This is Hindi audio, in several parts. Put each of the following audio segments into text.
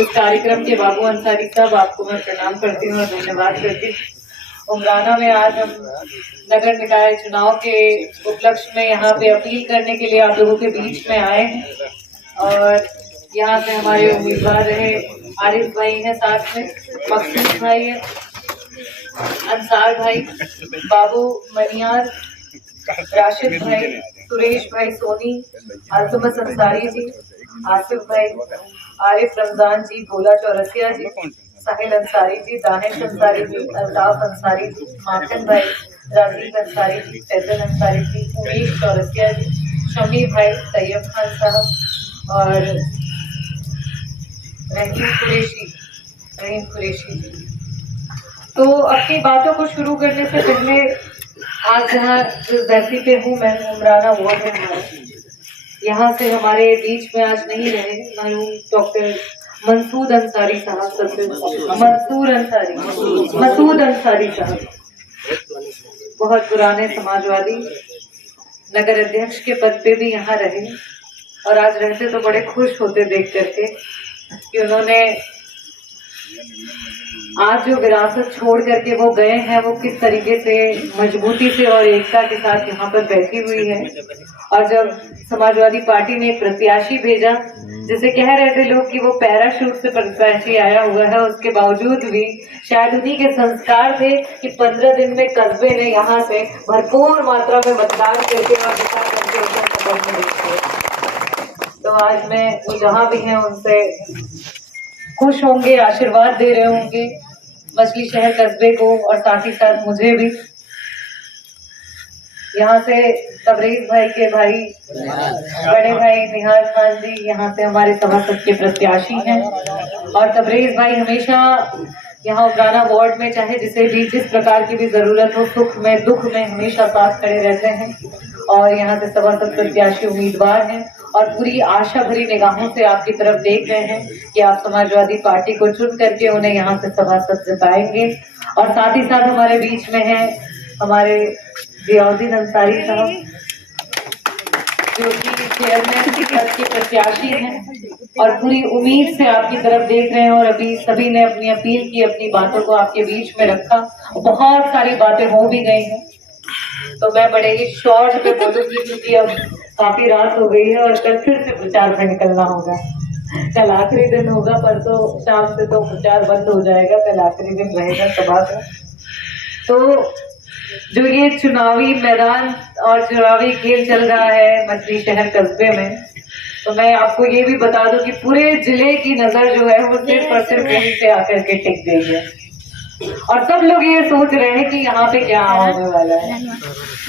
इस कार्यक्रम के बाबू अंसारी साहब, आपको मैं प्रणाम करती हूँ और धन्यवाद करती हूँ। उमराना में आज हम नगर निकाय चुनाव के उपलक्ष्य में यहाँ पे अपील करने के लिए आप लोगों के बीच में आए हैं और यहाँ पे हमारे उम्मीदवार रहे आरिफ भाई हैं, साथ में मकसूद भाई है, अंसार भाई, बाबू मनियार, राशिद भाई, सुरेश भाई सोनी, अल्तमस अंसारी जी, आसिफ भाई, आरिफ रमजान जी, भोला चौरसिया जी, साहिल अंसारी जी, दानिश अंसारी जी, अल्ताफ अंसारी जी, माखन भाई, राजीव अंसारी जी, फैजल अंसारी जी, उमेश चौरसिया जी, शमी भाई, तैयब खान साहब और रहीम कुरैशी जी। तो अपनी बातों को शुरू करने से पहले आज जहाँ जिस धरती पे हूँ मैं, उमराना वार्ड में हूँ, यहाँ से हमारे बीच में आज नहीं रहे मरहूम डॉक्टर मसूद अंसारी साहब, मसूद अंसारी साहब, बहुत पुराने समाजवादी, नगर अध्यक्ष के पद पे भी यहाँ रहे और आज रहते तो बड़े खुश होते देख करके कि उन्होंने आज जो विरासत छोड़ करके वो गए हैं वो किस तरीके से मजबूती से और एकता के साथ यहाँ पर बैठी हुई है। और जब समाजवादी पार्टी ने प्रत्याशी भेजा, जिसे कह रहे थे लोग कि वो पैराशूट से प्रत्याशी आया हुआ है, उसके बावजूद भी शायद उन्हीं के संस्कार थे कि 15 दिन में कस्बे ने यहाँ से भरपूर मात्रा में मतदान करके और विकास करके उनको सफल मिले। तो आज मैं वो जहाँ भी हैं उनसे खुश होंगे, आशीर्वाद दे रहे होंगे मछली शहर कस्बे को और साथ ही साथ मुझे भी। यहाँ से तबरेज भाई के भाई, बड़े भाई निहार खान जी यहाँ से हमारे सभासद के प्रत्याशी हैं और तबरेज भाई हमेशा यहाँ उमराना वार्ड में चाहे जिसे भी जिस प्रकार की भी जरूरत हो, सुख में दुख में हमेशा साथ खड़े रहते हैं और यहाँ से सभासद प्रत्याशी उम्मीदवार हैं और पूरी आशा भरी निगाहों से आपकी तरफ देख रहे हैं कि आप समाजवादी पार्टी को चुन करके उन्हें यहाँ से सभासद जिताएंगे। और साथ ही साथ हमारे बीच में है हमारे जियाउद्दीन अंसारी साहब, जो कि चेयरमैन पद के प्रत्याशी हैं और पूरी उम्मीद से आपकी तरफ देख रहे हैं और अभी सभी ने अपनी अपील की, अपनी बातों को आपके बीच में रखा, बहुत सारी बातें हो भी गई हैं। तो मैं बड़े ही शॉर्ट में बोलूंगी क्योंकि अब काफी रात हो गई है और कल फिर से प्रचार में निकलना होगा। कल आखिरी दिन होगा, परसों शाम से तो प्रचार बंद हो जाएगा, कल आखिरी दिन रहेगा सभा का। तो जो ये चुनावी मैदान और चुनावी खेल चल रहा है मछली शहर कस्बे में, तो मैं आपको ये भी बता दूं कि पूरे जिले की नजर जो है वो सिर्फ और सिर्फ यहीं पे आकर के टिक गई है और सब लोग ये सोच रहे हैं कि यहाँ पे क्या होने वाला है,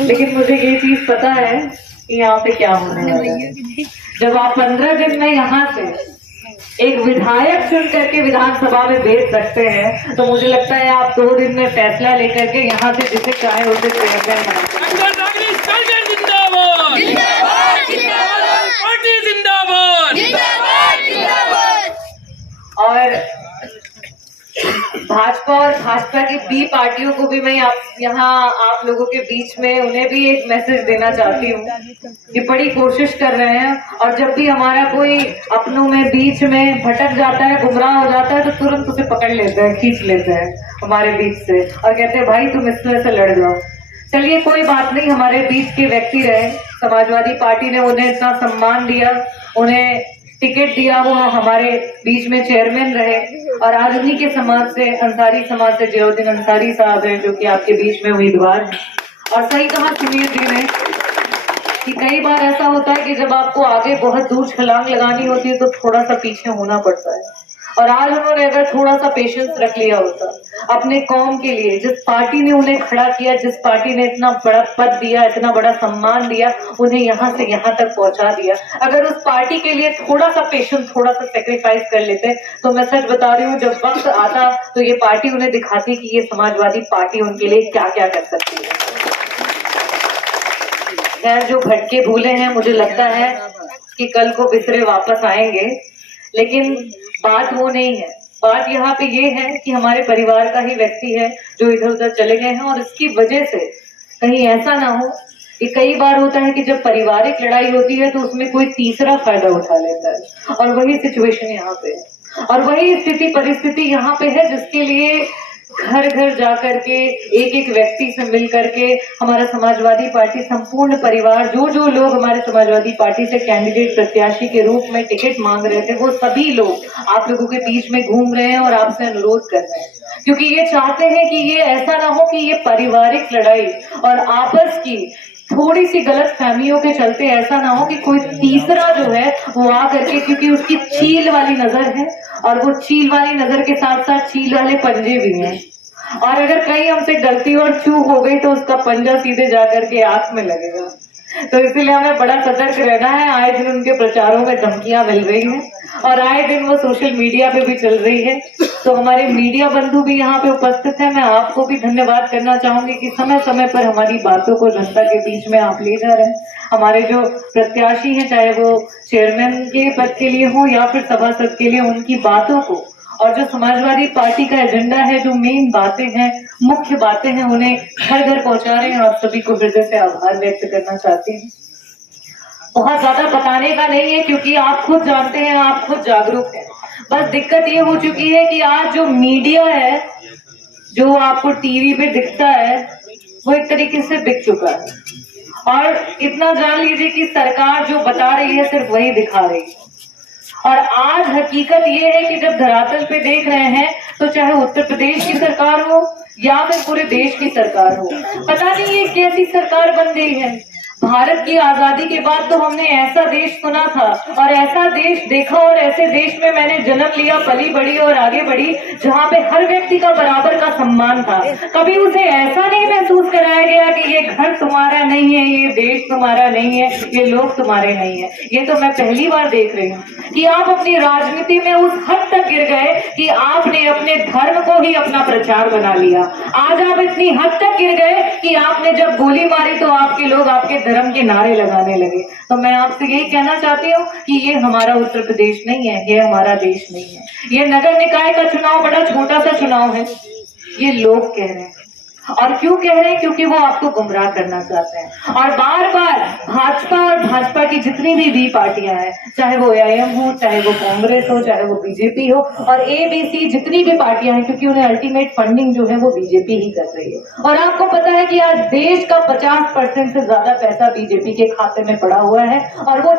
लेकिन मुझे ये चीज पता है कि यहाँ पे क्या होने वाला है। जब आप 15 दिन में यहाँ से एक विधायक चुन करके विधानसभा में भेज सकते हैं, तो मुझे लगता है आप 2 दिन में फैसला लेकर के यहाँ से जिसे चाहे उसे चेयरमैन बना और भाजपा और भाजपा की बी पार्टियों को भी मैं यहाँ आप लोगों के बीच में उन्हें भी एक मैसेज देना चाहती हूँ कि बड़ी कोशिश कर रहे हैं और जब भी हमारा कोई अपनों में बीच में भटक जाता है, गुमराह हो जाता है, तो तुरंत उसे पकड़ लेते हैं, खींच लेते हैं हमारे बीच से और कहते हैं भाई तुम इसमें से लड़ जाओ। चलिए कोई बात नहीं, हमारे बीच के व्यक्ति रहे, समाजवादी पार्टी ने उन्हें इतना सम्मान दिया, उन्हें टिकट दिया, वो हमारे बीच में चेयरमैन रहे और आज उन्हीं के समाज से, अंसारी समाज से जियाउद्दीन अंसारी साहब हैं जो कि आपके बीच में उम्मीदवार हैं। और सही कहा सुनील जी ने कि कई बार ऐसा होता है कि जब आपको आगे बहुत दूर छलांग लगानी होती है तो थोड़ा सा पीछे होना पड़ता है और आज उन्होंने अगर थोड़ा सा पेशेंस रख लिया होता अपने कौम के लिए, जिस पार्टी ने उन्हें खड़ा किया, जिस पार्टी ने इतना बड़ा पद दिया, इतना बड़ा सम्मान दिया, उन्हें यहाँ से यहाँ तक पहुंचा दिया, अगर उस पार्टी के लिए थोड़ा सा पेशेंस, थोड़ा सा सेक्रीफाइस कर लेते, तो मैं सच बता रही हूँ जब वक्त आता तो ये पार्टी उन्हें दिखाती कि ये समाजवादी पार्टी उनके लिए क्या क्या कर सकती है। खैर जो भटके भूले हैं, मुझे लगता है कि कल को बिसरे वापस आएंगे, लेकिन बात वो नहीं है। बात यहाँ पे ये है कि हमारे परिवार का ही व्यक्ति है जो इधर उधर चले गए हैं और इसकी वजह से कहीं ऐसा ना हो कि कई बार होता है कि जब पारिवारिक लड़ाई होती है तो उसमें कोई तीसरा फायदा उठा लेता है और वही सिचुएशन यहाँ पे है। और वही स्थिति परिस्थिति यहाँ पे है जिसके लिए घर घर जाकर के एक एक व्यक्ति से मिल करके हमारा समाजवादी पार्टी संपूर्ण परिवार जो लोग हमारे समाजवादी पार्टी से कैंडिडेट प्रत्याशी के रूप में टिकट मांग रहे थे, वो सभी लोग आप लोगों के बीच में घूम रहे हैं और आपसे अनुरोध कर रहे हैं, क्योंकि ये चाहते हैं कि ये ऐसा ना हो कि ये पारिवारिक लड़ाई और आपस की थोड़ी सी गलत फहमियों के चलते ऐसा ना हो कि कोई तीसरा जो है वो आ करके, क्योंकि उसकी चील वाली नजर है और वो चील वाली नजर के साथ साथ चील वाले पंजे भी हैं, और अगर कहीं हमसे गलती और चूक हो गई तो उसका पंजा सीधे जाकर के आंख में लगेगा। तो इसीलिए हमें बड़ा सतर्क रहना है। आए दिन उनके प्रचारों में धमकियां मिल रही हैं और आए दिन वो सोशल मीडिया पे भी चल रही है। तो हमारे मीडिया बंधु भी यहाँ पे उपस्थित हैं। मैं आपको भी धन्यवाद करना चाहूंगी कि समय समय पर हमारी बातों को जनता के बीच में आप ले जा रहे हैं। हमारे जो प्रत्याशी हैं, चाहे वो चेयरमैन के पद के लिए हो या फिर सभासद के लिए, उनकी बातों को और जो समाजवादी पार्टी का एजेंडा है, जो मेन बातें हैं, मुख्य बातें हैं, उन्हें घर घर पहुंचा रहे हैं। आप सभी को हृदय से आभार व्यक्त करना चाहते हैं। बहुत ज्यादा बताने का नहीं है क्योंकि आप खुद जानते हैं, आप खुद जागरूक हैं। बस दिक्कत ये हो चुकी है कि आज जो मीडिया है, जो आपको टीवी पे दिखता है, वो एक तरीके से बिक चुका है। और इतना जान लीजिए कि सरकार जो बता रही है सिर्फ वही दिखा रही है। और आज हकीकत ये है कि जब धरातल पे देख रहे हैं तो चाहे उत्तर प्रदेश की सरकार हो या फिर पूरे देश की सरकार हो, पता नहीं ये कैसी सरकार बन गई है। भारत की आजादी के बाद तो हमने ऐसा देश सुना था और ऐसा देश देखा और ऐसे देश में मैंने जन्म लिया, पली बड़ी और आगे बढ़ी, जहाँ पे हर व्यक्ति का बराबर का सम्मान था। कभी उसे ऐसा नहीं महसूस कराया गया कि ये घर तुम्हारा नहीं है, ये देश तुम्हारा नहीं है, ये लोग तुम्हारे नहीं है। ये तो मैं पहली बार देख रही हूँ कि आप अपनी राजनीति में उस हद तक गिर गए कि आपने अपने धर्म को ही अपना प्रचार बना लिया। आज आप इतनी हद तक गिर गए कि आपने जब गोली मारी तो आपके लोग आपके धर्म के नारे लगाने लगे। तो मैं आपसे यही कहना चाहती हूँ कि ये हमारा उत्तर प्रदेश नहीं है, ये हमारा देश नहीं है। ये नगर निकाय का चुनाव बड़ा छोटा सा चुनाव है, ये लोग कह रहे हैं। और क्यों कह रहे हैं? क्योंकि वो आपको गुमराह करना चाहते हैं। और बार बार भाजपा और भाजपा की जितनी भी पार्टियां हैं, चाहे वो एआईएम हो, चाहे वो कांग्रेस हो, चाहे वो बीजेपी हो, और एबीसी जितनी भी पार्टियां हैं, क्योंकि उन्हें अल्टीमेट फंडिंग जो है वो बीजेपी ही कर रही है। और आपको पता है कि आज देश का 50% से ज्यादा पैसा बीजेपी के खाते में पड़ा हुआ है। और वो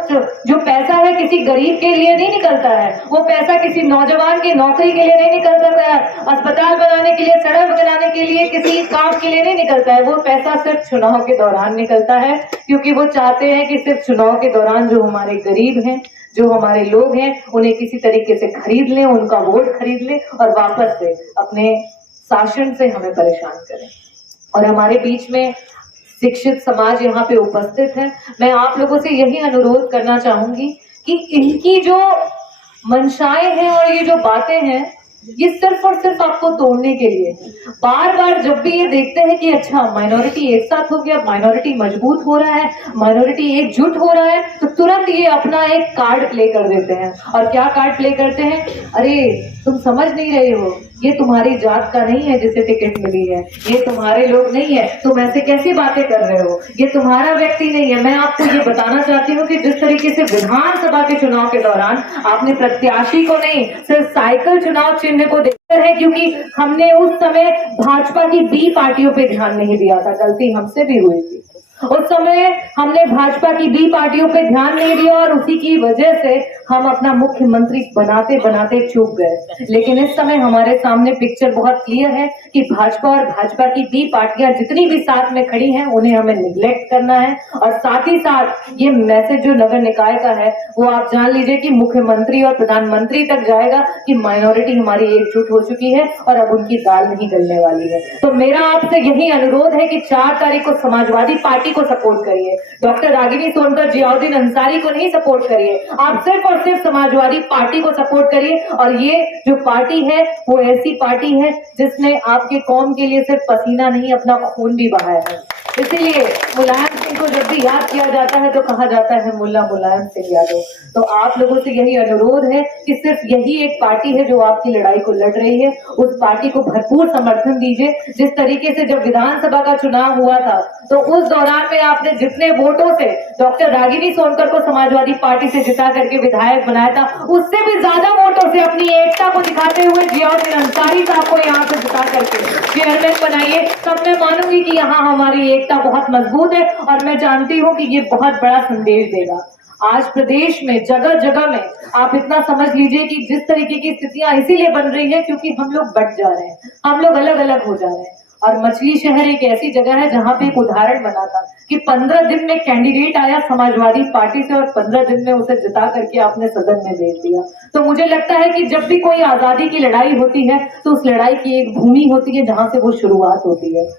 जो पैसा है किसी गरीब के लिए नहीं निकलता है, वो पैसा किसी नौजवान की नौकरी के लिए नहीं निकलता है, अस्पताल बनाने के लिए, सड़क बनाने के लिए, किसी काम के लिए नहीं निकलता है। वो पैसा सिर्फ चुनाव के दौरान निकलता है, क्योंकि वो चाहते हैं कि सिर्फ चुनाव के दौरान जो हमारे गरीब हैं, जो हमारे लोग हैं, उन्हें किसी तरीके से खरीद लें, उनका वोट खरीद लें और वापस से अपने शासन से हमें परेशान करें। और हमारे बीच में शिक्षित समाज यहाँ पे उपस्थित है। मैं आप लोगों से यही अनुरोध करना चाहूंगी कि इनकी जो मंशाएं हैं और ये जो बातें हैं, ये सिर्फ और सिर्फ आपको तोड़ने के लिए। बार बार जब भी ये देखते हैं कि अच्छा माइनॉरिटी एक साथ हो गया, माइनॉरिटी मजबूत हो रहा है, माइनॉरिटी एकजुट हो रहा है, तो तुरंत ये अपना एक कार्ड प्ले कर देते हैं। और क्या कार्ड प्ले करते हैं? अरे तुम समझ नहीं रहे हो, ये तुम्हारी जात का नहीं है जिसे टिकट मिली है, ये तुम्हारे लोग नहीं है, तुम ऐसे कैसी बातें कर रहे हो, ये तुम्हारा व्यक्ति नहीं है। मैं आपको ये बताना चाहती हूँ कि जिस तरीके से विधानसभा के चुनाव के दौरान आपने प्रत्याशी को नहीं, सिर्फ साइकिल चुनाव चिन्ह को देखते हैं, क्योंकि हमने उस समय भाजपा की बी पार्टियों पे ध्यान नहीं दिया था, गलती हमसे भी हुई थी। उस समय हमने भाजपा की बी पार्टियों पे ध्यान नहीं दिया और उसी की वजह से हम अपना मुख्यमंत्री बनाते बनाते चूक गए। लेकिन इस समय हमारे सामने पिक्चर बहुत क्लियर है कि भाजपा और भाजपा की बी पार्टियां जितनी भी साथ में खड़ी हैं, उन्हें हमें निग्लेक्ट करना है। और साथ ही साथ ये मैसेज जो नगर निकाय का है, वो आप जान लीजिए कि मुख्यमंत्री और प्रधानमंत्री तक जाएगा कि माइनॉरिटी हमारी एकजुट हो चुकी है और अब उनकी दाल नहीं गलने वाली है। तो मेरा आपसे यही अनुरोध है कि 4 तारीख को समाजवादी पार्टी को सपोर्ट करिए, डॉक्टर रागिनी सोनकर, जियाउद्दीन अंसारी को नहीं सपोर्ट करिए, आप सिर्फ और सिर्फ समाजवादी पार्टी को सपोर्ट करिए। और ये जो पार्टी है वो ऐसी पार्टी है जिसने आपके कौम के लिए सिर्फ पसीना नहीं, अपना खून भी बहाया है। इसीलिए मुलायम सिंह को जब भी याद किया जाता है तो कहा जाता है मुल्ला मुलायम सिंह यादव। तो आप लोगों से यही अनुरोध है कि सिर्फ यही एक पार्टी है जो आपकी लड़ाई को लड़ रही है, उस पार्टी को भरपूर समर्थन दीजिए। जिस तरीके से जब विधानसभा का चुनाव हुआ था तो उस दौरान में आपने जितने वोटों से डॉक्टर रागिनी सोनकर को समाजवादी पार्टी से जिता करके विधायक बनाया था, उससे भी ज्यादा वोटों से अपनी एकता को दिखाते हुए जियाउद्दीन अंसारी साहब को यहाँ से जिता करके चेयरमैन बनाइए। तब मैं मानूंगी कि यहाँ हमारी एकता बहुत मजबूत है और मैं जानती हूँ कि ये बहुत बड़ा संदेश देगा। आज प्रदेश में जगह जगह में आप इतना समझ लीजिए कि जिस तरीके की स्थितियां इसीलिए बन रही है क्योंकि हम लोग बट जा रहे हैं, हम लोग अलग अलग हो जा रहे हैं। और मछली शहर एक ऐसी जगह है जहां पे एक उदाहरण बना था कि 15 दिन में कैंडिडेट आया समाजवादी पार्टी से और 15 दिन में उसे जिता करके आपने सदन में भेज दिया। तो मुझे लगता है कि जब भी कोई आजादी की लड़ाई होती है तो उस लड़ाई की एक भूमि होती है जहां से वो शुरुआत होती है,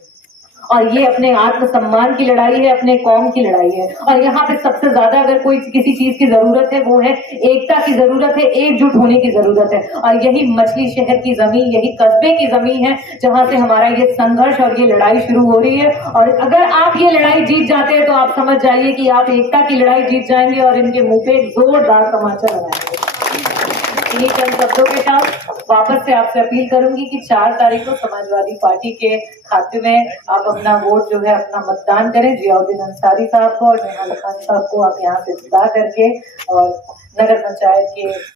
और ये अपने आत्मसम्मान की लड़ाई है, अपने कौम की लड़ाई है। और यहाँ पे सबसे ज्यादा अगर कोई किसी चीज की जरूरत है वो है एकता की जरूरत है, एकजुट होने की जरूरत है। और यही मछली शहर की जमीन, यही कस्बे की जमीन है जहां से हमारा ये संघर्ष और ये लड़ाई शुरू हो रही है। और अगर आप ये लड़ाई जीत जाते हैं तो आप समझ जाइए कि आप एकता की लड़ाई जीत जाएंगे और इनके मुंह पे जोरदार तमाचा लगाएंगे। इन्हीं चंद शब्दों के साथ वापस से आपसे अपील करूंगी कि 4 तारीख को समाजवादी पार्टी के खाते में आप अपना वोट जो है अपना मतदान करें। जियाउद्दीन अंसारी साहब को और निहाल खान साहब को आप यहाँ से जिता करके और नगर पंचायत के